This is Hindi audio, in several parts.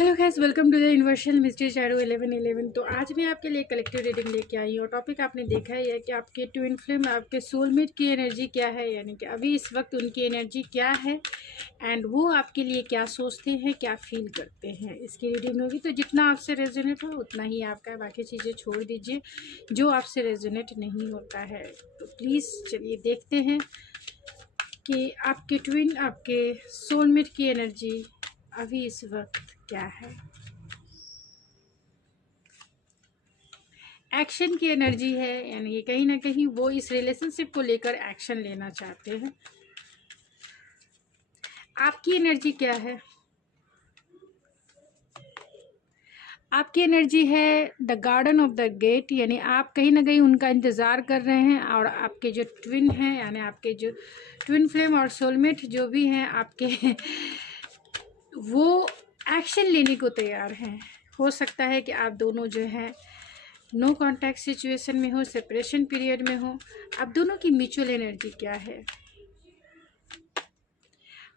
Hello guys, welcome to the universal mystery shadow 1111। तो आज मैं आपके लिए कलेक्टिव रीडिंग लेके आई हूँ। टॉपिक आपने देखा ही है कि आपके ट्विन फ्लेम, आपके सोलमेट की एनर्जी क्या है, यानी कि अभी इस वक्त उनकी एनर्जी क्या है एंड वो आपके लिए क्या सोचते हैं, क्या फील करते हैं। इसकी रीडिंग होगी तो जितना आपसे रेजोनेट हो उतना ही आपका है, बाकी चीज़ें छोड़ दीजिए जो आपसे रेजोनेट नहीं होता है। तो प्लीज़ चलिए देखते हैं कि आपके ट्विन, आपके सोलमेट की एनर्जी अभी इस वक्त क्या है। एक्शन की एनर्जी है, यानी कि कहीं ना कहीं वो इस रिलेशनशिप को लेकर एक्शन लेना चाहते हैं। आपकी एनर्जी क्या है? आपकी एनर्जी है the garden of the gate, यानी आप कहीं ना कहीं उनका इंतज़ार कर रहे हैं और आपके जो ट्विन हैं, यानी आपके जो ट्विन फ्लेम और सोलमेट जो भी हैं आपके वो एक्शन लेने को तैयार हैं। हो सकता है कि आप दोनों जो हैं नो कांटेक्ट सिचुएशन में हो, सेपरेशन पीरियड में हो। आप दोनों की म्यूचुअल एनर्जी क्या है?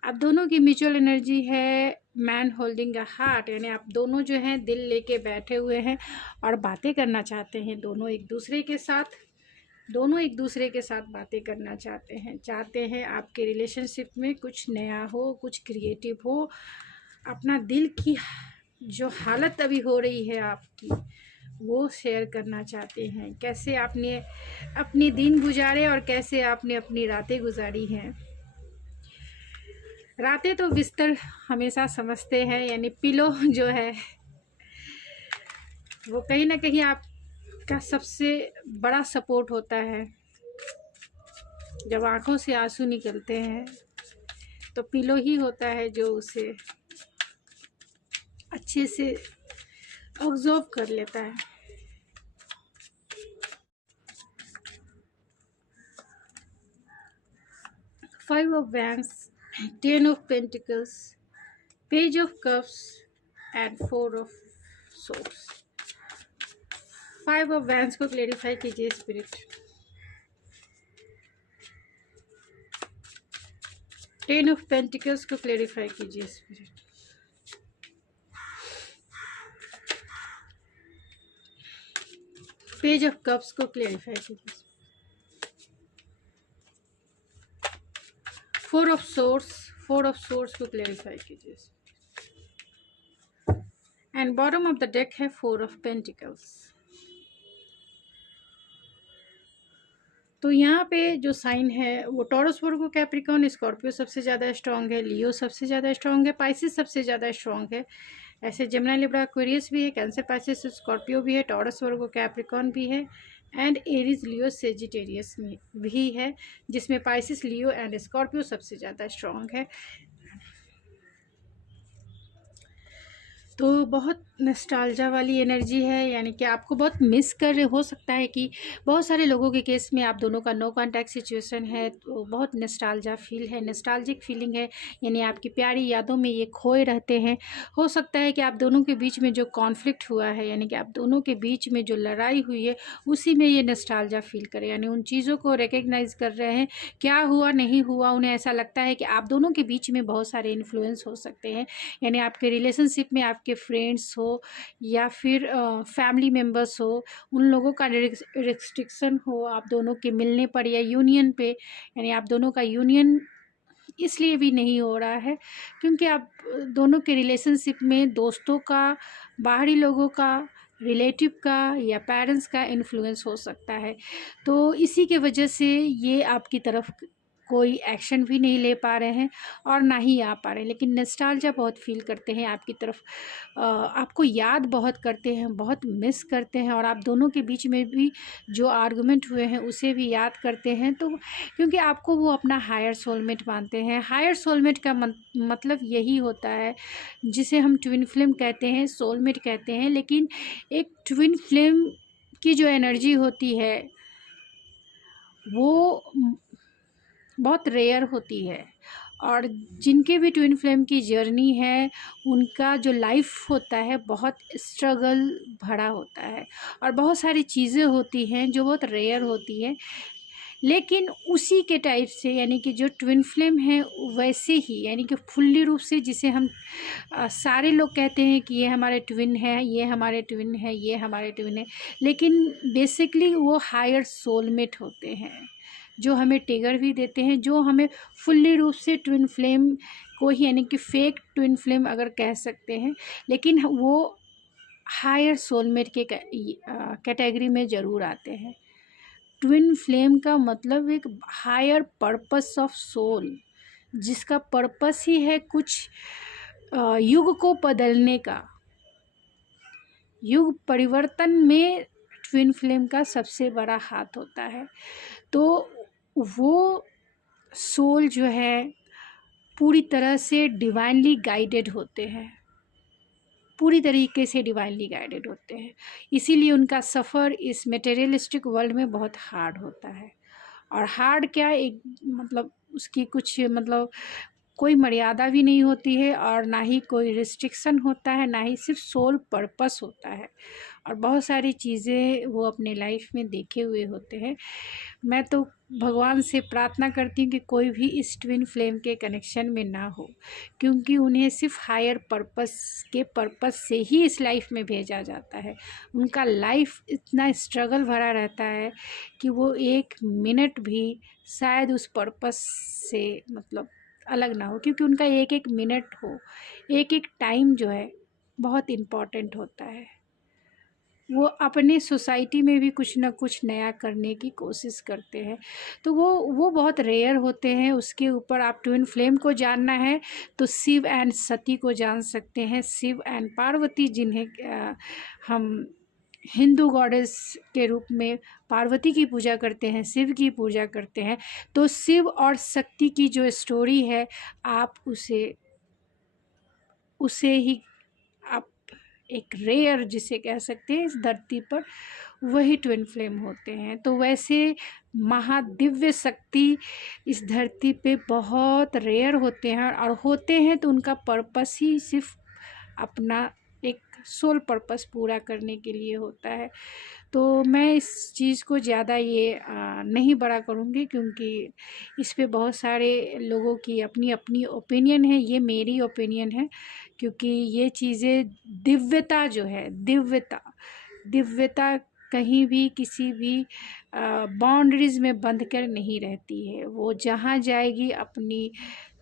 आप दोनों की म्यूचुअल एनर्जी है मैन होल्डिंग अ हार्ट, यानी आप दोनों जो हैं दिल लेके बैठे हुए हैं और बातें करना चाहते हैं दोनों एक दूसरे के साथ। दोनों एक दूसरे के साथ बातें करना चाहते हैं आपके रिलेशनशिप में कुछ नया हो, कुछ क्रिएटिव हो। अपना दिल की जो हालत अभी हो रही है आपकी, वो शेयर करना चाहते हैं। कैसे आपने अपने दिन गुजारे और कैसे आपने अपनी रातें गुजारी हैं। रातें तो बिस्तर हमेशा समझते हैं, यानी पिलो जो है वो कहीं ना कहीं आपका सबसे बड़ा सपोर्ट होता है। जब आंखों से आंसू निकलते हैं तो पिलो ही होता है जो उसे अच्छे से ऑब्जर्व कर लेता है। Five of wands, 10 of pentacles, page of cups and 4 of swords. 5 of wands को क्लेरिफाई कीजिए स्पिरिट। 10 ऑफ पेंटिकल्स को क्लेरिफाई कीजिए स्पिरिट। पेज ऑफ कप्स को क्लेरिफाई कीजिए। 4 ऑफ सोर्स को क्लेरिफाई कीजिए। And bottom of the deck है 4 ऑफ पेंटिकल्स। तो यहाँ पे जो साइन है वो टॉरस, वर्गो, कैप्रिकॉर्न, स्कॉर्पियो सबसे ज़्यादा स्ट्रांग है, लियो सबसे ज़्यादा स्ट्रांग है, पाइसिस सबसे ज़्यादा स्ट्रांग है। ऐसे जेमिनी, लिब्रा, एक्वेरियस भी है, कैंसर, पाइसिस, स्कॉर्पियो भी है, टॉरस, वर्गो, कैप्रिकॉर्न भी है एंड एरीज, लियो, सेजिटेरियस में भी है, जिसमें पाइसिस, लियो एंड स्कॉर्पियो सबसे ज़्यादा स्ट्रांग है। तो बहुत नॉस्टैल्जिया वाली एनर्जी है, यानी कि आपको बहुत मिस कर रहे हो सकता है कि बहुत सारे लोगों के केस में आप दोनों का नो कांटेक्ट सिचुएशन है, तो बहुत नॉस्टैल्जिया फील है, नॉस्टैल्जिक फीलिंग है, यानी आपकी प्यारी यादों में ये खोए रहते हैं। हो सकता है कि आप दोनों के बीच में जो कॉन्फ्लिक्ट हुआ है, यानी कि आप दोनों के बीच में जो लड़ाई हुई है, उसी में ये नॉस्टैल्जिया फील करें, यानी उन चीज़ों को रिकग्नाइज कर रहे हैं। क्या हुआ नहीं हुआ, उन्हें ऐसा लगता है कि आप दोनों के बीच में बहुत सारे इन्फ्लुएंस हो सकते हैं, यानी आपके रिलेशनशिप में आपके फ्रेंड्स हो या फिर फैमिली मेम्बर्स हो, उन लोगों का रिस्ट्रिक्शन हो आप दोनों के मिलने पर या यूनियन पे, यानी आप दोनों का यूनियन इसलिए भी नहीं हो रहा है क्योंकि आप दोनों के रिलेशनशिप में दोस्तों का, बाहरी लोगों का, रिलेटिव का या पेरेंट्स का इन्फ्लुएंस हो सकता है। तो इसी के वजह से ये आपकी तरफ कोई एक्शन भी नहीं ले पा रहे हैं और ना ही आ पा रहे हैं, लेकिन नॉस्टैल्जिया बहुत फील करते हैं आपकी तरफ। आपको याद बहुत करते हैं, बहुत मिस करते हैं और आप दोनों के बीच में भी जो आर्गुमेंट हुए हैं उसे भी याद करते हैं। तो क्योंकि आपको वो अपना हायर सोलमेट मानते हैं। हायर सोलमेट का मतलब यही होता है जिसे हम ट्विन फ्लेम कहते हैं, सोलमेट कहते हैं। लेकिन एक ट्विन फ्लेम की जो एनर्जी होती है वो बहुत रेयर होती है और जिनके भी ट्विन फ्लेम की जर्नी है उनका जो लाइफ होता है बहुत स्ट्रगल भरा होता है और बहुत सारी चीज़ें होती हैं जो बहुत रेयर होती हैं। लेकिन उसी के टाइप से, यानी कि जो ट्विन फ्लेम है वैसे ही, यानी कि फुल्ली रूप से, जिसे हम सारे लोग कहते हैं कि ये हमारे ट्विन है, ये हमारे ट्विन है, ये हमारे ट्विन है, लेकिन बेसिकली वो हायर सोलमेट होते हैं, जो हमें ट्रिगर भी देते हैं, जो हमें फुल्ली रूप से ट्विन फ्लेम को ही, यानी कि फेक ट्विन फ्लेम अगर कह सकते हैं, लेकिन वो हायर सोलमेट के कैटेगरी में ज़रूर आते हैं। ट्विन फ्लेम का मतलब एक हायर पर्पस ऑफ सोल, जिसका पर्पस ही है कुछ युग को बदलने का। युग परिवर्तन में ट्विन फ्लेम का सबसे बड़ा हाथ होता है। तो वो सोल जो है पूरी तरह से डिवाइनली गाइडेड होते हैं, पूरी तरीके से डिवाइनली गाइडेड होते हैं, इसीलिए उनका सफ़र इस मटेरियलिस्टिक वर्ल्ड में बहुत हार्ड होता है। और हार्ड क्या, एक मतलब उसकी कुछ मतलब कोई मर्यादा भी नहीं होती है, और ना ही कोई रिस्ट्रिक्शन होता है, ना ही सिर्फ सोल पर्पस होता है, और बहुत सारी चीज़ें वो अपने लाइफ में देखे हुए होते हैं। मैं तो भगवान से प्रार्थना करती हूँ कि कोई भी इस ट्विन फ्लेम के कनेक्शन में ना हो, क्योंकि उन्हें सिर्फ हायर पर्पस से ही इस लाइफ में भेजा जाता है। उनका लाइफ इतना स्ट्रगल भरा रहता है कि वो एक मिनट भी शायद उस पर्पस से मतलब अलग ना हो, क्योंकि उनका एक एक मिनट हो, एक एक टाइम जो है बहुत इम्पॉर्टेंट होता है। वो अपनी सोसाइटी में भी कुछ ना कुछ नया करने की कोशिश करते हैं, तो वो बहुत रेयर होते हैं। उसके ऊपर आप ट्विन फ्लेम को जानना है तो शिव एंड सती को जान सकते हैं, शिव एंड पार्वती, जिन्हें हम हिंदू गॉडेस के रूप में पार्वती की पूजा करते हैं, शिव की पूजा करते हैं। तो शिव और शक्ति की जो स्टोरी है, आप उसे ही आप एक रेयर जिसे कह सकते हैं इस धरती पर, वही ट्विन फ्लेम होते हैं। तो वैसे महादिव्य शक्ति इस धरती पे बहुत रेयर होते हैं, और होते हैं तो उनका पर्पस ही सिर्फ अपना एक सोल पर्पस पूरा करने के लिए होता है। तो मैं इस चीज़ को ज़्यादा ये नहीं बड़ा करूँगी, क्योंकि इस पे बहुत सारे लोगों की अपनी अपनी ओपिनियन है, ये मेरी ओपिनियन है, क्योंकि ये चीज़ें दिव्यता जो है, दिव्यता कहीं भी किसी भी बाउंड्रीज़ में बंध कर नहीं रहती है। वो जहाँ जाएगी अपनी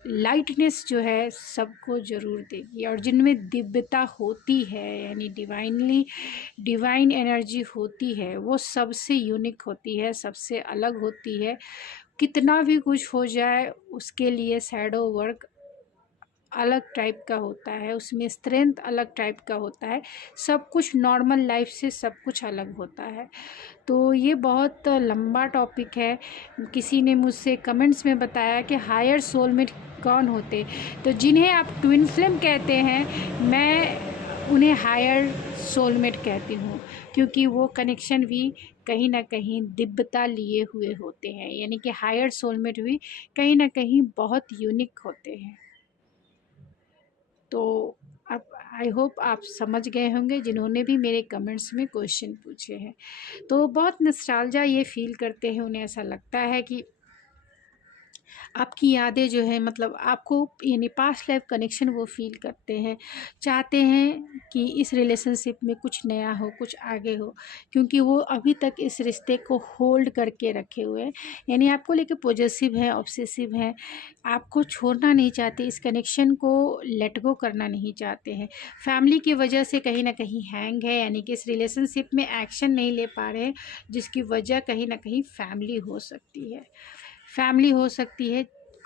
लाइटनेस जो है सबको ज़रूर देगी, और जिनमें दिव्यता होती है, यानी डिवाइन एनर्जी होती है, वो सबसे यूनिक होती है, सबसे अलग होती है। कितना भी कुछ हो जाए उसके लिए शैडो वर्क अलग टाइप का होता है, उसमें स्ट्रेंथ अलग टाइप का होता है, सब कुछ नॉर्मल लाइफ से सब कुछ अलग होता है। तो ये बहुत लंबा टॉपिक है। किसी ने मुझसे कमेंट्स में बताया कि हायर सोलमेट कौन होते, तो जिन्हें आप ट्विन फ्लेम कहते हैं, मैं उन्हें हायर सोलमेट कहती हूँ, क्योंकि वो कनेक्शन भी कहीं ना कहीं दिव्यता लिए हुए होते हैं, यानी कि हायर सोलमेट भी कहीं ना कहीं बहुत यूनिक होते हैं। तो अब आई होप आप समझ गए होंगे, जिन्होंने भी मेरे कमेंट्स में क्वेश्चन पूछे हैं। तो बहुत नॉस्टैल्जिया ये फ़ील करते हैं, उन्हें ऐसा लगता है कि आपकी यादें जो है, मतलब आपको यानी पास्ट लाइफ कनेक्शन वो फ़ील करते हैं, चाहते हैं कि इस रिलेशनशिप में कुछ नया हो, कुछ आगे हो, क्योंकि वो अभी तक इस रिश्ते को होल्ड करके रखे हुए हैं, यानी आपको लेके पॉजेसिव हैं, ऑब्सेसिव हैं, आपको छोड़ना नहीं चाहते, इस कनेक्शन को लेट गो करना नहीं चाहते हैं। फैमिली की वजह से कहीं ना कहीं हैंग है, यानी कि इस रिलेशनशिप में एक्शन नहीं ले पा रहे हैं, जिसकी वजह कहीं ना कहीं फैमिली हो सकती है,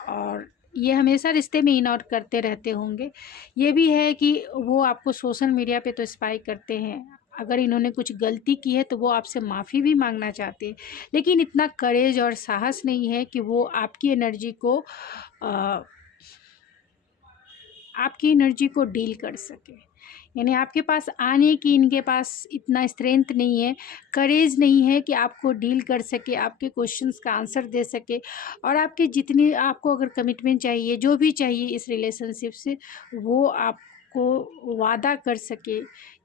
और ये हमेशा रिश्ते में इग्नोर करते रहते होंगे। ये भी है कि वो आपको सोशल मीडिया पे तो स्पाई करते हैं, अगर इन्होंने कुछ गलती की है तो वो आपसे माफ़ी भी मांगना चाहते हैं, लेकिन इतना करेज और साहस नहीं है कि वो आपकी एनर्जी को डील कर सके, यानी आपके पास आने की इनके पास इतना स्ट्रेंथ नहीं है, करेज नहीं है कि आपको डील कर सके, आपके क्वेश्चंस का आंसर दे सके, और आपके जितनी आपको अगर कमिटमेंट चाहिए, जो भी चाहिए इस रिलेशनशिप से, वो आपको वादा कर सके,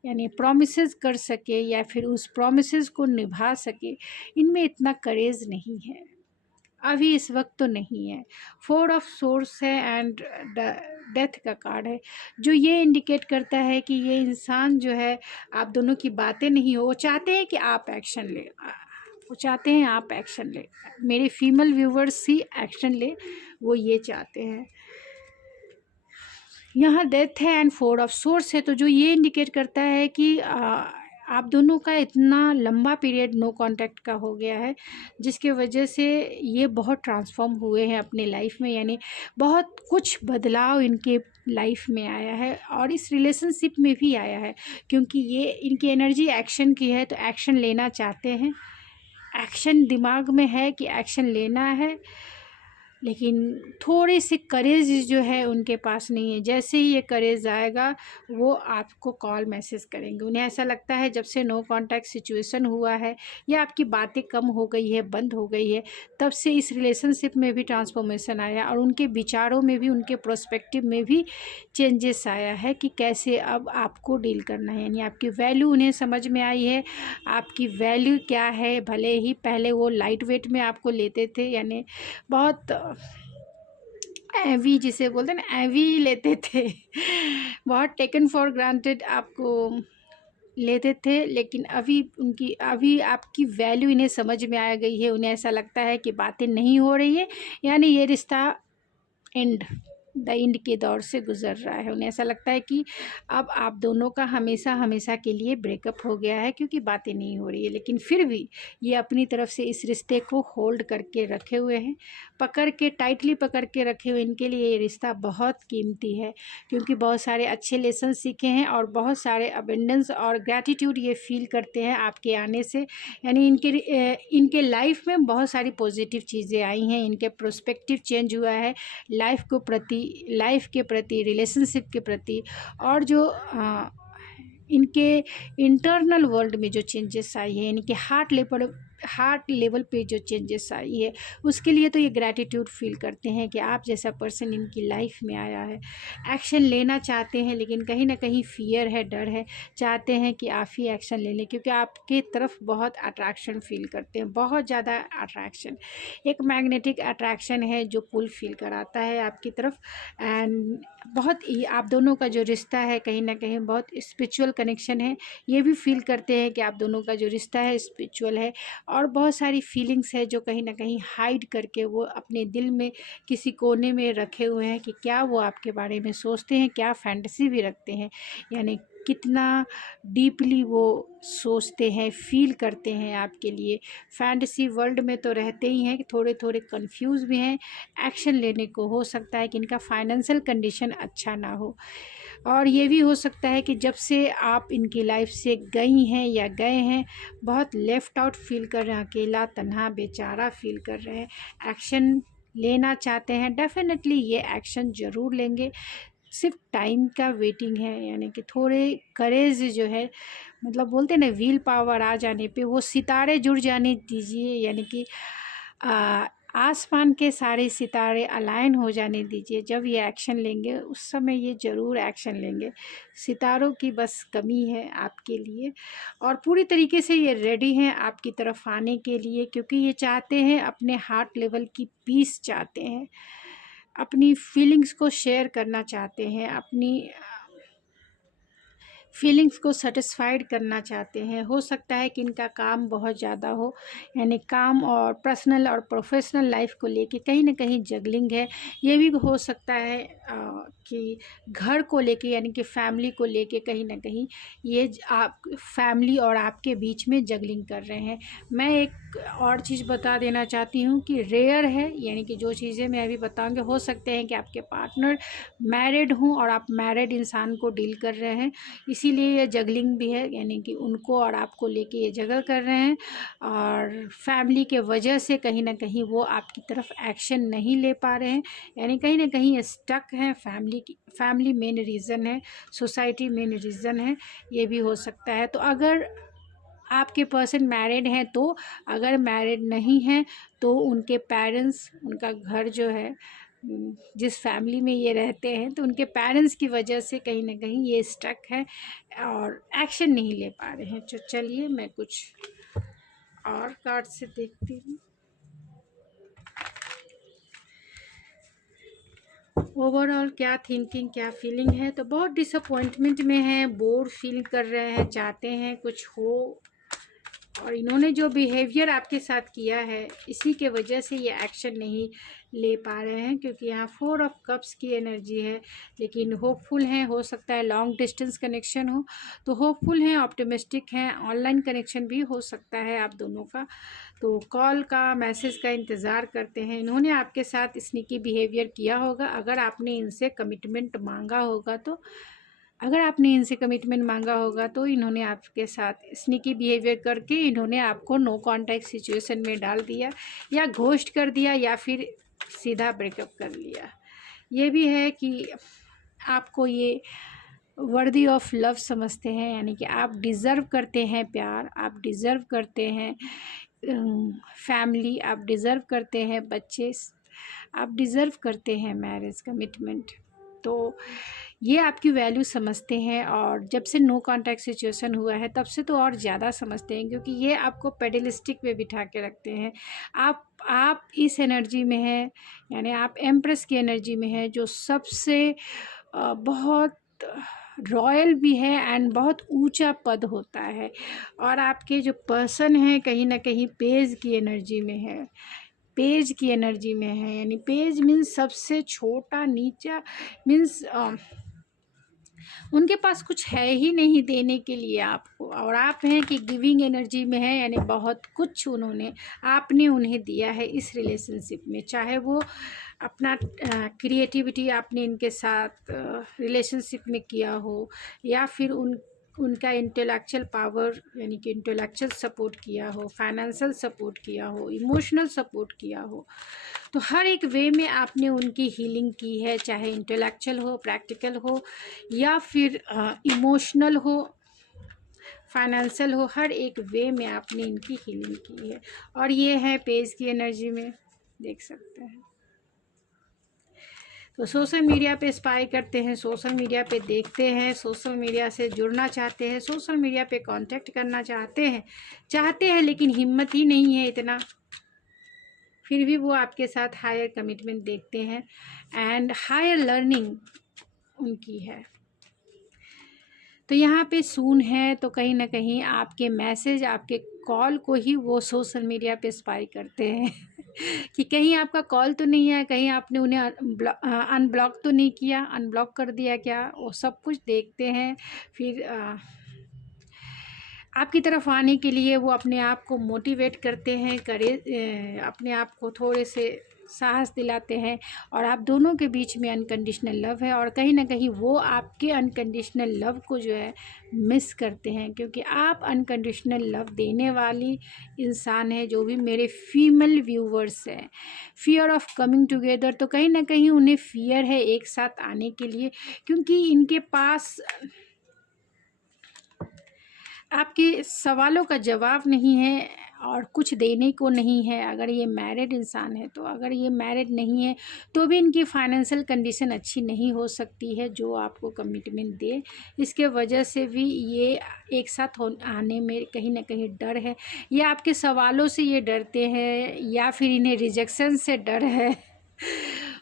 यानी प्रॉमिसेस कर सके, या फिर उस प्रॉमिसेस को निभा सके, इनमें इतना करेज नहीं है। अभी इस वक्त तो नहीं है। 4 ऑफ सोर्स है एंड डेथ का कार्ड है, जो ये इंडिकेट करता है कि ये इंसान जो है, आप दोनों की बातें नहीं हो, वो चाहते हैं कि आप एक्शन ले, वो चाहते हैं आप एक्शन ले, मेरे फीमेल व्यूवर्स ही एक्शन ले, वो ये चाहते हैं। यहाँ डेथ है एंड 4 ऑफ सोर्स है, तो जो ये इंडिकेट करता है कि आप दोनों का इतना लंबा पीरियड नो कांटेक्ट का हो गया है, जिसके वजह से ये बहुत ट्रांसफॉर्म हुए हैं अपने लाइफ में, यानी बहुत कुछ बदलाव इनके लाइफ में आया है और इस रिलेशनशिप में भी आया है, क्योंकि ये इनकी एनर्जी एक्शन की है, तो एक्शन लेना चाहते हैं, एक्शन दिमाग में है कि एक्शन लेना है, लेकिन थोड़ी सी करेज जो है उनके पास नहीं है। जैसे ही ये करेज आएगा वो आपको कॉल मैसेज करेंगे। उन्हें ऐसा लगता है जब से नो कांटेक्ट सिचुएशन हुआ है या आपकी बातें कम हो गई है, बंद हो गई है, तब से इस रिलेशनशिप में भी ट्रांसफॉर्मेशन आया और उनके विचारों में भी, उनके प्रोस्पेक्टिव में भी चेंजेस आया है कि कैसे अब आपको डील करना है, यानी आपकी वैल्यू उन्हें समझ में आई है, आपकी वैल्यू क्या है। भले ही पहले वो लाइट वेट में आपको लेते थे, यानी बहुत एवी जिसे बोलते हैं ना, एवी लेते थे बहुत टेकन फॉर ग्रांटेड आपको लेते थे, लेकिन अभी आपकी वैल्यू इन्हें समझ में आ गई है। उन्हें ऐसा लगता है कि बातें नहीं हो रही है, यानी ये रिश्ता द एंड के दौर से गुजर रहा है। उन्हें ऐसा लगता है कि अब आप दोनों का हमेशा हमेशा के लिए ब्रेकअप हो गया है, क्योंकि बातें नहीं हो रही है, लेकिन फिर भी ये अपनी तरफ से इस रिश्ते को होल्ड करके रखे हुए हैं, पकड़ के, टाइटली पकड़ के रखे हुए। इनके लिए ये रिश्ता बहुत कीमती है, क्योंकि बहुत सारे अच्छे लेसन सीखे हैं और बहुत सारे अबेंडेंस और ग्रैटिट्यूड ये फील करते हैं आपके आने से, यानी इनके लाइफ में बहुत सारी पॉजिटिव चीज़ें आई हैं, इनके प्रोस्पेक्टिव चेंज हुआ है लाइफ के प्रति, रिलेशनशिप के प्रति, और जो इनके इंटरनल वर्ल्ड में जो चेंजेस आई है, इनके हार्ट लेवल पे जो चेंजेस आई है, उसके लिए तो ये ग्रैटिट्यूड फील करते हैं कि आप जैसा पर्सन इनकी लाइफ में आया है। एक्शन लेना चाहते हैं, लेकिन कहीं ना कहीं फियर है, डर है, चाहते हैं कि आप ही एक्शन ले लें, क्योंकि आपके तरफ बहुत अट्रैक्शन फील करते हैं, बहुत ज़्यादा अट्रैक्शन, एक मैग्नेटिक अट्रैक्शन है जो पुल फील कराता है आपकी तरफ। एंड बहुत ही आप दोनों का जो रिश्ता है कहीं ना कहीं बहुत स्पिरिचुअल कनेक्शन है, ये भी फील करते हैं कि आप दोनों का जो रिश्ता है स्पिरिचुअल है, और बहुत सारी फीलिंग्स है जो कहीं ना कहीं हाइड करके वो अपने दिल में किसी कोने में रखे हुए हैं कि क्या वो आपके बारे में सोचते हैं, क्या फैंटेसी भी रखते हैं, यानी कितना डीपली वो सोचते हैं, फील करते हैं आपके लिए। फैंटेसी वर्ल्ड में तो रहते ही हैं कि थोड़े थोड़े कंफ्यूज भी हैं, एक्शन लेने को हो सकता है कि इनका फाइनेंशियल कंडीशन अच्छा ना हो, और ये भी हो सकता है कि जब से आप इनकी लाइफ से गई हैं या गए हैं, बहुत लेफ़्ट आउट फील कर रहे हैं, अकेला तन्हा बेचारा फील कर रहे हैं, एक्शन लेना चाहते हैं। डेफिनेटली ये एक्शन ज़रूर लेंगे, सिर्फ टाइम का वेटिंग है, यानी कि थोड़े करेज जो है, मतलब बोलते हैं ना, व्हील पावर आ जाने पे वो सितारे जुड़ जाने दीजिए, यानी कि आसमान के सारे सितारे अलाइन हो जाने दीजिए। जब ये एक्शन लेंगे उस समय ये ज़रूर एक्शन लेंगे, सितारों की बस कमी है आपके लिए, और पूरी तरीके से ये रेडी हैं आपकी तरफ आने के लिए, क्योंकि ये चाहते हैं, अपने हार्ट लेवल की पीस चाहते हैं, अपनी फीलिंग्स को शेयर करना चाहते हैं, अपनी फीलिंग्स को सेटिस्फाइड करना चाहते हैं। हो सकता है कि इनका काम बहुत ज़्यादा हो, यानी काम और पर्सनल और प्रोफेशनल लाइफ को लेके कहीं ना कहीं जगलिंग है। ये भी हो सकता है कि घर को लेके, यानी कि फैमिली को लेके कहीं ना कहीं ये आप फैमिली और आपके बीच में जगलिंग कर रहे हैं। मैं एक और चीज़ बता देना चाहती हूँ कि रेयर है, यानी कि जो चीज़ें मैं अभी बताऊँगी, हो सकते हैं कि आपके पार्टनर मैरिड हों और आप मैरिड इंसान को डील कर रहे हैं, इसीलिए ये जगलिंग भी है, यानी कि उनको और आपको लेके ये जगल कर रहे हैं, और फैमिली के वजह से कहीं ना कहीं वो आपकी तरफ एक्शन नहीं ले पा रहे हैं, यानी कहीं ना कहीं स्टक हैं। फैमिली मेन रीज़न है, सोसाइटी मेन रीज़न है, ये भी हो सकता है। तो अगर आपके पर्सन मैरिड हैं तो, अगर मैरिड नहीं हैं तो उनके पेरेंट्स, उनका घर जो है, जिस फैमिली में ये रहते हैं, तो उनके पेरेंट्स की वजह से कहीं ना कहीं ये स्टक है और एक्शन नहीं ले पा रहे हैं। तो चलिए मैं कुछ और कार्ड से देखती हूँ। ओवरऑल क्या थिंकिंग, क्या फीलिंग है, तो बहुत डिसअपॉइंटमेंट में है, बोर फील कर रहे हैं, चाहते हैं कुछ हो। और इन्होंने जो बिहेवियर आपके साथ किया है, इसी के वजह से ये एक्शन नहीं ले पा रहे हैं, क्योंकि यहाँ 4 ऑफ कप्स की एनर्जी है। लेकिन होपफुल हैं, हो सकता है लॉन्ग डिस्टेंस कनेक्शन हो, तो होपफुल हैं, ऑप्टिमिस्टिक हैं। ऑनलाइन कनेक्शन भी हो सकता है आप दोनों का, तो कॉल का, मैसेज का इंतज़ार करते हैं। इन्होंने आपके साथ स्नीकी बिहेवियर किया होगा, अगर आपने इनसे कमिटमेंट मांगा होगा तो। अगर आपने इनसे कमिटमेंट मांगा होगा तो इन्होंने आपके साथ स्नीकी बिहेवियर करके इन्होंने आपको नो कांटेक्ट सिचुएशन में डाल दिया, या घोस्ट कर दिया, या फिर सीधा ब्रेकअप कर लिया। ये भी है कि आपको ये वर्दी ऑफ लव समझते हैं, यानी कि आप डिज़र्व करते हैं प्यार, आप डिज़र्व करते हैं फैमिली, आप डिज़र्व करते हैं बच्चे, आप डिज़र्व करते हैं मैरिज कमिटमेंट। तो ये आपकी वैल्यू समझते हैं, और जब से नो कांटेक्ट सिचुएशन हुआ है तब से तो और ज़्यादा समझते हैं, क्योंकि ये आपको पेडलिस्टिक पे बिठा के रखते हैं। आप इस एनर्जी में हैं, यानी आप एम्प्रेस की एनर्जी में हैं, जो सबसे बहुत रॉयल भी है एंड बहुत ऊंचा पद होता है। और आपके जो पर्सन हैं कहीं ना कहीं पेज की एनर्जी में है, पेज की एनर्जी में है, यानी पेज मीन्स सबसे छोटा, नीचा मीन्स उनके पास कुछ है ही नहीं देने के लिए आपको, और आप हैं कि गिविंग एनर्जी में है, यानी बहुत कुछ आपने उन्हें दिया है इस रिलेशनशिप में। चाहे वो अपना क्रिएटिविटी आपने इनके साथ रिलेशनशिप में किया हो, या फिर उनका इंटेलेक्चुअल पावर, यानी कि इंटेलेक्चुअल सपोर्ट किया हो, फाइनेंशियल सपोर्ट किया हो, इमोशनल सपोर्ट किया हो, तो हर एक वे में आपने उनकी हीलिंग की है, चाहे इंटेलेक्चुअल हो, प्रैक्टिकल हो, या फिर इमोशनल हो, फाइनेंशियल हो, हर एक वे में आपने इनकी हीलिंग की है। और ये है पेज की एनर्जी में, देख सकते हैं। तो सोशल मीडिया पे स्पाई करते हैं, सोशल मीडिया पे देखते हैं, सोशल मीडिया से जुड़ना चाहते हैं, सोशल मीडिया पे कांटेक्ट करना चाहते हैं, लेकिन हिम्मत ही नहीं है इतना। फिर भी वो आपके साथ हायर कमिटमेंट देखते हैं एंड हायर लर्निंग उनकी है। तो यहाँ पे सून है, तो कहीं ना कहीं आपके मैसेज, आपके कॉल को ही वो सोशल मीडिया पे स्पाई करते हैं कि कहीं आपका कॉल तो नहीं है, कहीं आपने उन्हें अनब्लॉक तो नहीं किया, अनब्लॉक कर दिया क्या, वो सब कुछ देखते हैं। फिर आपकी तरफ आने के लिए वो अपने आप को मोटिवेट करते हैं, अपने आप को थोड़े से साहस दिलाते हैं। और आप दोनों के बीच में अनकंडीशनल लव है, और कहीं ना कहीं वो आपके अनकंडीशनल लव को जो है मिस करते हैं, क्योंकि आप अनकंडीशनल लव देने वाली इंसान है। जो भी मेरे फीमेल व्यूवर्स हैं, फियर ऑफ कमिंग टुगेदर, तो कहीं ना कहीं उन्हें फियर है एक साथ आने के लिए, क्योंकि इनके पास आपके सवालों का जवाब नहीं है और कुछ देने को नहीं है। अगर ये मैरिड इंसान है, तो अगर ये मैरिड नहीं है तो भी इनकी फाइनेंशियल कंडीशन अच्छी नहीं हो सकती है जो आपको कमिटमेंट दे। इसके वजह से भी ये एक साथ आने में कहीं ना कहीं डर है, या आपके सवालों से ये डरते हैं, या फिर इन्हें रिजेक्शन से डर है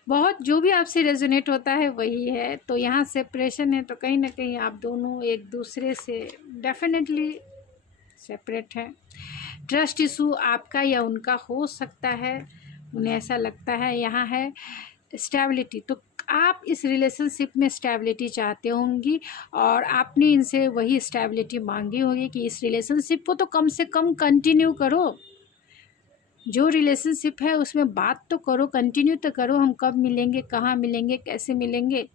बहुत जो भी आपसे रेजोनेट होता है वही है। तो यहाँ सेपरेशन है, तो कहीं ना कहीं आप दोनों एक दूसरे से डेफिनेटली सेपरेट हैं। ट्रस्ट इशू आपका या उनका हो सकता है, उन्हें ऐसा लगता है। यहाँ है स्टेबिलिटी, तो आप इस रिलेशनशिप में स्टेबिलिटी चाहते होंगी, और आपने इनसे वही स्टेबिलिटी मांगी होगी कि इस रिलेशनशिप को तो कम से कम कंटिन्यू करो। जो रिलेशनशिप है उसमें बात तो करो, कंटिन्यू तो करो, हम कब मिलेंगे, कहाँ मिलेंगे, कैसे मिलेंगे।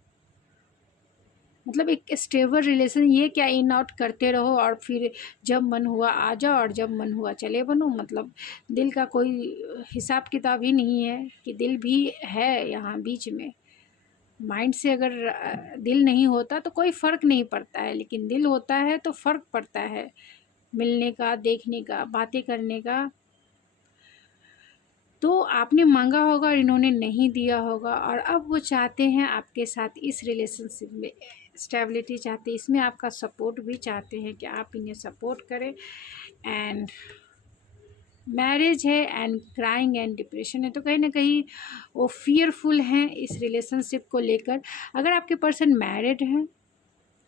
मतलब एक स्टेबल रिलेशन, ये क्या इन आउट करते रहो और फिर जब मन हुआ आ जाओ और जब मन हुआ चले बनो। मतलब दिल का कोई हिसाब किताब ही नहीं है कि दिल भी है यहाँ बीच में। माइंड से अगर दिल नहीं होता तो कोई फ़र्क नहीं पड़ता है, लेकिन दिल होता है तो फ़र्क पड़ता है, मिलने का, देखने का, बातें करने का। तो आपने मांगा होगा और इन्होंने नहीं दिया होगा, और अब वो चाहते हैं आपके साथ इस रिलेशनशिप में स्टेबिलिटी चाहते हैं, इसमें आपका सपोर्ट भी चाहते हैं कि आप इन्हें सपोर्ट करें। एंड मैरिज है एंड क्राइंग एंड डिप्रेशन है, तो कहीं ना कहीं वो फियरफुल हैं इस रिलेशनशिप को लेकर। अगर आपके पर्सन मैरिड हैं,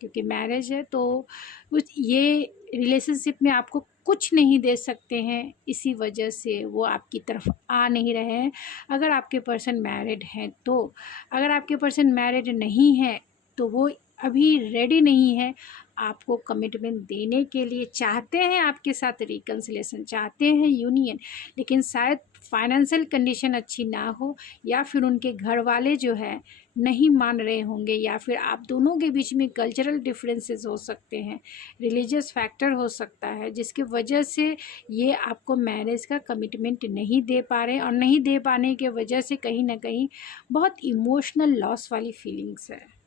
क्योंकि मैरिज है तो कुछ ये रिलेशनशिप में आपको कुछ नहीं दे सकते हैं, इसी वजह से वो आपकी तरफ आ नहीं रहे हैं। अगर आपके पर्सन मैरिड हैं तो, अगर आपके पर्सन मैरिड नहीं है तो वो अभी रेडी नहीं है आपको कमिटमेंट देने के लिए। चाहते हैं आपके साथ रिकन्सिलेशन, चाहते हैं यूनियन, लेकिन शायद फाइनेंशियल कंडीशन अच्छी ना हो, या फिर उनके घर वाले जो है नहीं मान रहे होंगे, या फिर आप दोनों के बीच में कल्चरल डिफरेंसेस हो सकते हैं, रिलीजियस फैक्टर हो सकता है, जिसकी वजह से ये आपको मैरिज का कमिटमेंट नहीं दे पा रहे हैं। और नहीं दे पाने के वजह से कहीं ना कहीं बहुत इमोशनल लॉस वाली फीलिंग्स है।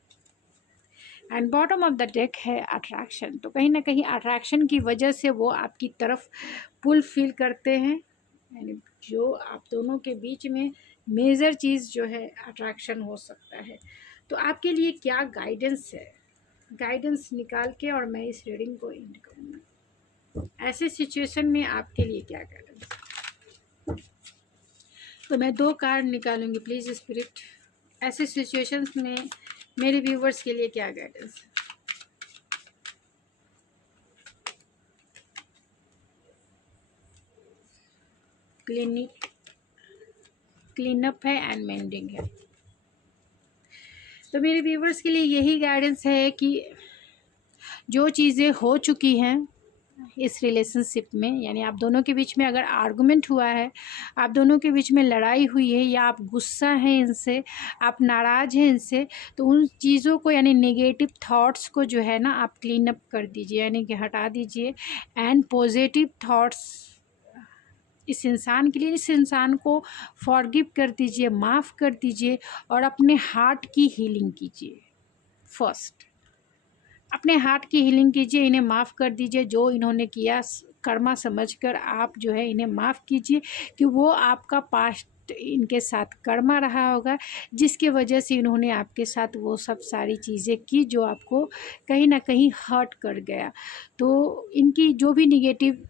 And bottom of the deck है अट्रैक्शन, तो कहीं ना कहीं अट्रैक्शन की वजह से वो आपकी तरफ पुल फील करते हैं। यानी जो आप दोनों के बीच में मेजर चीज़ जो है अट्रैक्शन हो सकता है। तो आपके लिए क्या गाइडेंस है, गाइडेंस निकाल के और मैं इस रीडिंग को एंड करूँगा। ऐसे सिचुएशन में आपके लिए क्या गाइडेंस, तो मैं 2 कार्ड निकालूंगी प्लीज़ स्पिरिट। ऐसे सिचुएशंस में मेरे व्यूवर्स के लिए क्या गाइडेंस है। क्लीनअप है एंड मेंडिंग है। तो मेरे व्यूवर्स के लिए यही गाइडेंस है कि जो चीज़ें हो चुकी हैं इस रिलेशनशिप में, यानी आप दोनों के बीच में अगर आर्गुमेंट हुआ है, आप दोनों के बीच में लड़ाई हुई है, या आप गुस्सा हैं इनसे, आप नाराज़ हैं इनसे, तो उन चीज़ों को यानी नेगेटिव थॉट्स को जो है ना आप क्लीन अप कर दीजिए, यानी कि हटा दीजिए। एंड पॉजिटिव थॉट्स इस इंसान के लिए, इस इंसान को फॉरगिव कर दीजिए, माफ़ कर दीजिए, और अपने हार्ट की हीलिंग कीजिए। फर्स्ट अपने हार्ट की हीलिंग कीजिए, इन्हें माफ़ कर दीजिए। जो इन्होंने किया कर्मा समझकर आप जो है इन्हें माफ़ कीजिए, कि वो आपका पास्ट इनके साथ कर्मा रहा होगा, जिसके वजह से इन्होंने आपके साथ वो सब सारी चीज़ें की जो आपको कहीं ना कहीं हर्ट कर गया। तो इनकी जो भी निगेटिव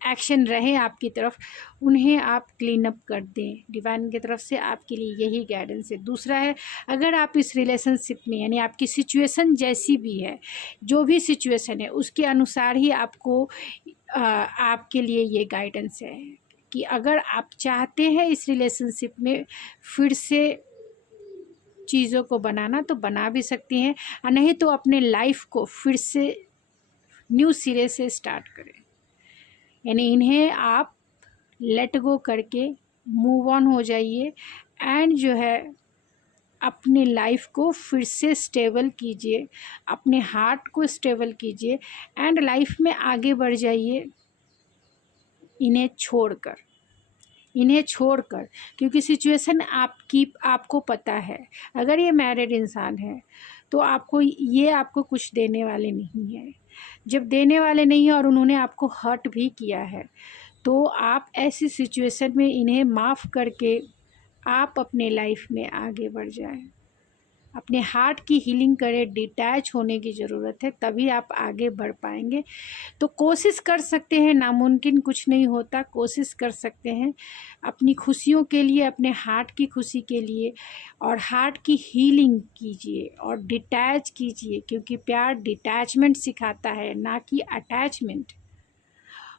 एक्शन रहे आपकी तरफ, उन्हें आप क्लीन अप कर दें। डिवाइन की तरफ से आपके लिए यही गाइडेंस है। दूसरा है, अगर आप इस रिलेशनशिप में, यानी आपकी सिचुएशन जैसी भी है, जो भी सिचुएशन है उसके अनुसार ही आपको आपके लिए ये गाइडेंस है कि अगर आप चाहते हैं इस रिलेशनशिप में फिर से चीज़ों को बनाना, तो बना भी सकती हैं, और नहीं तो अपने लाइफ को फिर से न्यू सिरे से स्टार्ट करें। यानी इन्हें आप लेट गो करके मूव ऑन हो जाइए, एंड जो है अपनी लाइफ को फिर से स्टेबल कीजिए, अपने हार्ट को स्टेबल कीजिए, एंड लाइफ में आगे बढ़ जाइए इन्हें छोड़कर। क्योंकि सिचुएशन आपको पता है, अगर ये मैरिड इंसान है तो आपको कुछ देने वाले नहीं है। जब देने वाले नहीं है और उन्होंने आपको हर्ट भी किया है, तो आप ऐसी सिचुएशन में इन्हें माफ़ करके आप अपने लाइफ में आगे बढ़ जाएं। अपने हार्ट की हीलिंग करें, डिटैच होने की ज़रूरत है, तभी आप आगे बढ़ पाएंगे। तो कोशिश कर सकते हैं, नामुमकिन कुछ नहीं होता, कोशिश कर सकते हैं अपनी खुशियों के लिए, अपने हार्ट की खुशी के लिए, और हार्ट की हीलिंग कीजिए और डिटैच कीजिए, क्योंकि प्यार डिटैचमेंट सिखाता है, ना कि अटैचमेंट।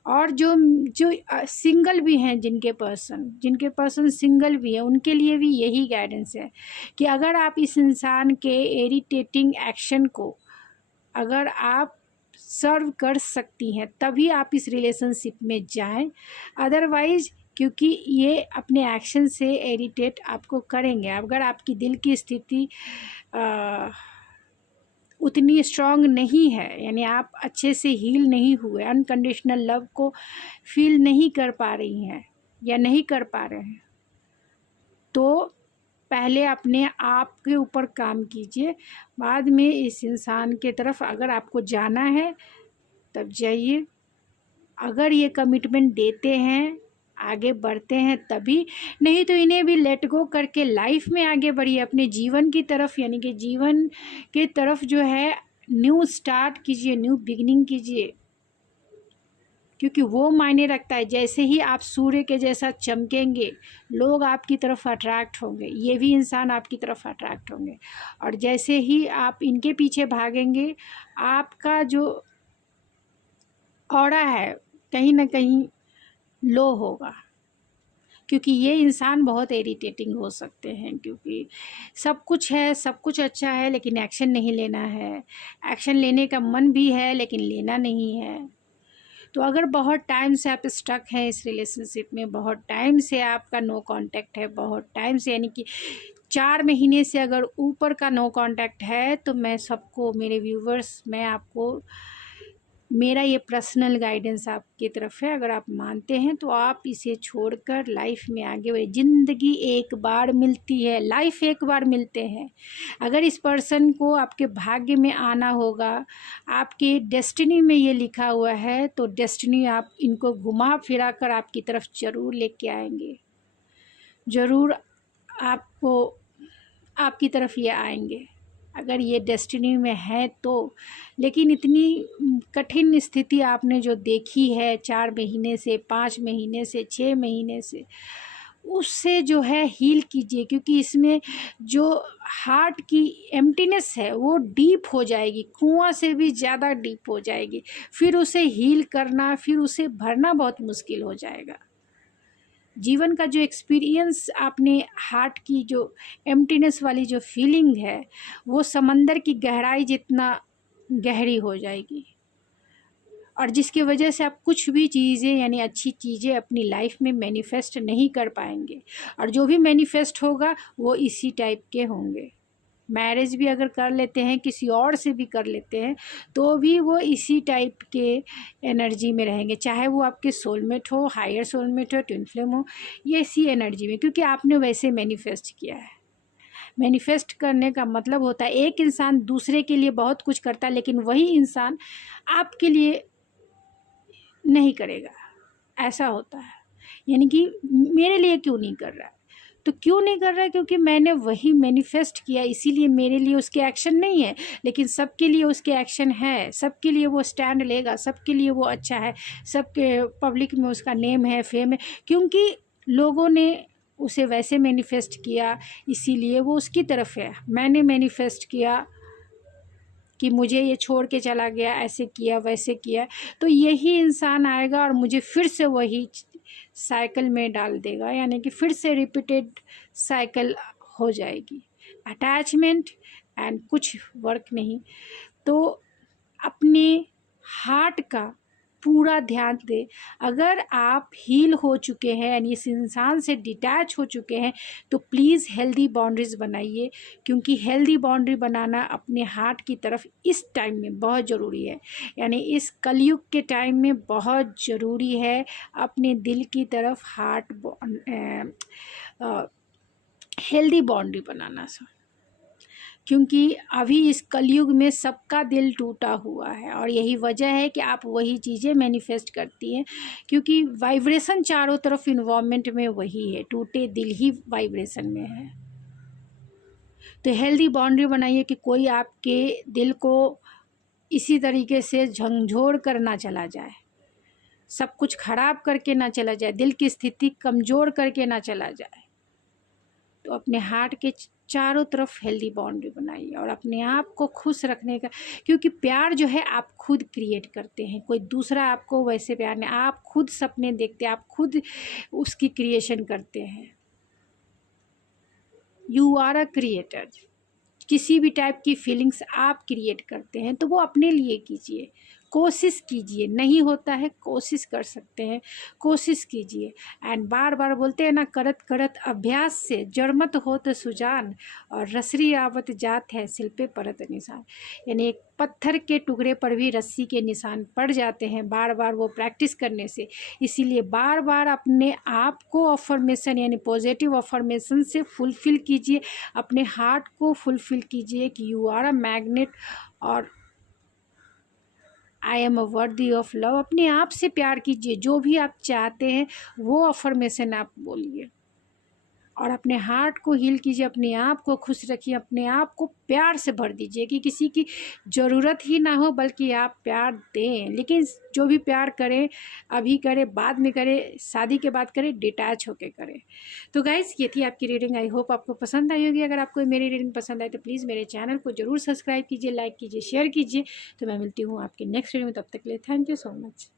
और जो जो सिंगल भी हैं, जिनके पर्सन सिंगल भी हैं, उनके लिए भी यही गाइडेंस है कि अगर आप इस इंसान के इरिटेटिंग एक्शन को अगर आप सर्व कर सकती हैं, तभी आप इस रिलेशनशिप में जाएं। अदरवाइज़, क्योंकि ये अपने एक्शन से इरिटेट आपको करेंगे। अगर आपकी दिल की स्थिति उतनी स्ट्रांग नहीं है, यानी आप अच्छे से हील नहीं हुए, अनकंडीशनल लव को फील नहीं कर पा रही हैं या नहीं कर पा रहे हैं, तो पहले अपने आप के ऊपर काम कीजिए। बाद में इस इंसान के तरफ अगर आपको जाना है तब जाइए। अगर ये कमिटमेंट देते हैं, आगे बढ़ते हैं तभी, नहीं तो इन्हें भी लेट गो करके लाइफ में आगे बढ़िए, अपने जीवन की तरफ, यानी कि जीवन के तरफ जो है न्यू स्टार्ट कीजिए, न्यू बिगिनिंग कीजिए। क्योंकि वो मायने रखता है। जैसे ही आप सूर्य के जैसा चमकेंगे, लोग आपकी तरफ अट्रैक्ट होंगे, ये भी इंसान आपकी तरफ अट्रैक्ट होंगे। और जैसे ही आप इनके पीछे भागेंगे, आपका जो ऑरा है कहीं ना कहीं लो होगा, क्योंकि ये इंसान बहुत इरिटेटिंग हो सकते हैं। क्योंकि सब कुछ है, सब कुछ अच्छा है, लेकिन एक्शन नहीं लेना है। एक्शन लेने का मन भी है लेकिन लेना नहीं है। तो अगर बहुत टाइम से आप स्टक हैं इस रिलेशनशिप में, बहुत टाइम से आपका नो कांटेक्ट है, बहुत टाइम से यानी कि 4 महीने से अगर ऊपर का नो कांटेक्ट है, तो मैं सबको, मेरे व्यूवर्स, मैं आपको, मेरा ये पर्सनल गाइडेंस आपकी तरफ है। अगर आप मानते हैं तो आप इसे छोड़कर लाइफ में आगे बढ़े। ज़िंदगी एक बार मिलती है, लाइफ एक बार मिलते हैं। अगर इस पर्सन को आपके भाग्य में आना होगा, आपके डेस्टिनी में ये लिखा हुआ है, तो डेस्टिनी आप इनको घुमा फिरा कर आपकी तरफ ज़रूर लेके आएंगे, ज़रूर आपको आपकी तरफ ये आएंगे, अगर ये डेस्टिनी में है तो। लेकिन इतनी कठिन स्थिति आपने जो देखी है 4 महीने से, 5 महीने से, 6 महीने से, उससे जो है हील कीजिए। क्योंकि इसमें जो हार्ट की एम्प्टीनेस है वो डीप हो जाएगी, कुआं से भी ज़्यादा डीप हो जाएगी। फिर उसे हील करना, फिर उसे भरना बहुत मुश्किल हो जाएगा। जीवन का जो एक्सपीरियंस आपने, हार्ट की जो एम्प्टीनेस वाली जो फीलिंग है, वो समंदर की गहराई जितना गहरी हो जाएगी। और जिसकी वजह से आप कुछ भी चीज़ें यानी अच्छी चीज़ें अपनी लाइफ में मैनिफेस्ट नहीं कर पाएंगे। और जो भी मैनिफेस्ट होगा वो इसी टाइप के होंगे। मैरिज भी अगर कर लेते हैं, किसी और से भी कर लेते हैं, तो भी वो इसी टाइप के एनर्जी में रहेंगे। चाहे वो आपके सोलमेट हो, हायर सोलमेट हो, ट्विन फ्लेम हो, ये इसी एनर्जी में, क्योंकि आपने वैसे मैनिफेस्ट किया है। मैनिफेस्ट करने का मतलब होता है एक इंसान दूसरे के लिए बहुत कुछ करता है, लेकिन वही इंसान आपके लिए नहीं करेगा। ऐसा होता है। यानी कि मेरे लिए क्यों नहीं कर रहा है, तो क्यों नहीं कर रहा है? क्योंकि मैंने वही मैनिफेस्ट किया, इसीलिए मेरे लिए उसके एक्शन नहीं है। लेकिन सबके लिए उसके एक्शन है, सबके लिए वो स्टैंड लेगा, सबके लिए वो अच्छा है, सबके पब्लिक में उसका नेम है, फेम है, क्योंकि लोगों ने उसे वैसे मैनिफेस्ट किया, इसीलिए वो उसकी तरफ है। मैंने मैनिफेस्ट किया कि मुझे ये छोड़ के चला गया, ऐसे किया, वैसे किया, तो यही इंसान आएगा और मुझे फिर से वही साइकिल में डाल देगा। यानी कि फिर से रिपीटेड साइकिल हो जाएगी। अटैचमेंट एंड कुछ वर्क नहीं। तो अपने हार्ट का पूरा ध्यान दें। अगर आप हील हो चुके हैं यानी इस इंसान से डिटैच हो चुके हैं, तो प्लीज़ हेल्दी बाउंड्रीज बनाइए। क्योंकि हेल्दी बाउंड्री बनाना अपने हार्ट की तरफ इस टाइम में बहुत ज़रूरी है। यानी इस कलयुग के टाइम में बहुत ज़रूरी है अपने दिल की तरफ हार्ट हेल्दी बाउंड्री बनाना सर। क्योंकि अभी इस कलयुग में सबका दिल टूटा हुआ है, और यही वजह है कि आप वही चीज़ें मैनिफेस्ट करती हैं। क्योंकि वाइब्रेशन चारों तरफ इन्वायरमेंट में वही है, टूटे दिल ही वाइब्रेशन में है। तो हेल्दी बाउंड्री बनाइए कि कोई आपके दिल को इसी तरीके से झंझोड़ कर ना चला जाए, सब कुछ खराब करके ना चला जाए, दिल की स्थिति कमज़ोर करके ना चला जाए। तो अपने हार्ट के चारों तरफ हेल्दी बाउंड्री बनाइए और अपने आप को खुश रखने का, क्योंकि प्यार जो है आप खुद क्रिएट करते हैं, कोई दूसरा आपको वैसे प्यार नहीं। आप खुद सपने देखते हैं, आप खुद उसकी क्रिएशन करते हैं। You are a creator. किसी भी टाइप की फीलिंग्स आप क्रिएट करते हैं तो वो अपने लिए कीजिए, कोशिश कीजिए। नहीं होता है, कोशिश कर सकते हैं, कोशिश कीजिए। एंड बार बार बोलते हैं ना, करत करत अभ्यास से जड़मत होत सुजान, और रसरी आवत जात है सिल पे परत निशान। यानी एक पत्थर के टुकड़े पर भी रस्सी के निशान पड़ जाते हैं बार बार वो प्रैक्टिस करने से। इसीलिए बार बार अपने आप को अफर्मेशन यानी पॉजिटिव अफर्मेशन से फुलफ़िल कीजिए, अपने हार्ट को फुलफ़िल कीजिए कि यू आर अ मैग्नेट और I am a worthy of love. अपने आप से प्यार कीजिए, जो भी आप चाहते हैं वो अफर्मेशन आप बोलिए। और अपने हार्ट को हील कीजिए, अपने आप को खुश रखिए, अपने आप को प्यार से भर दीजिए कि किसी की ज़रूरत ही ना हो, बल्कि आप प्यार दें। लेकिन जो भी प्यार करें, अभी करें, बाद में करें, शादी के बाद करें, डिटैच होके करें। तो गाइस, ये थी आपकी रीडिंग। आई होप आपको पसंद आई होगी। अगर आपको मेरी रीडिंग पसंद आए तो प्लीज़ मेरे चैनल को ज़रूर सब्सक्राइब कीजिए, लाइक कीजिए, शेयर कीजिए। तो मैं मिलती हूँ आपके नेक्स्ट वीडियो में, तब तक के लिए थैंक यू सो मच।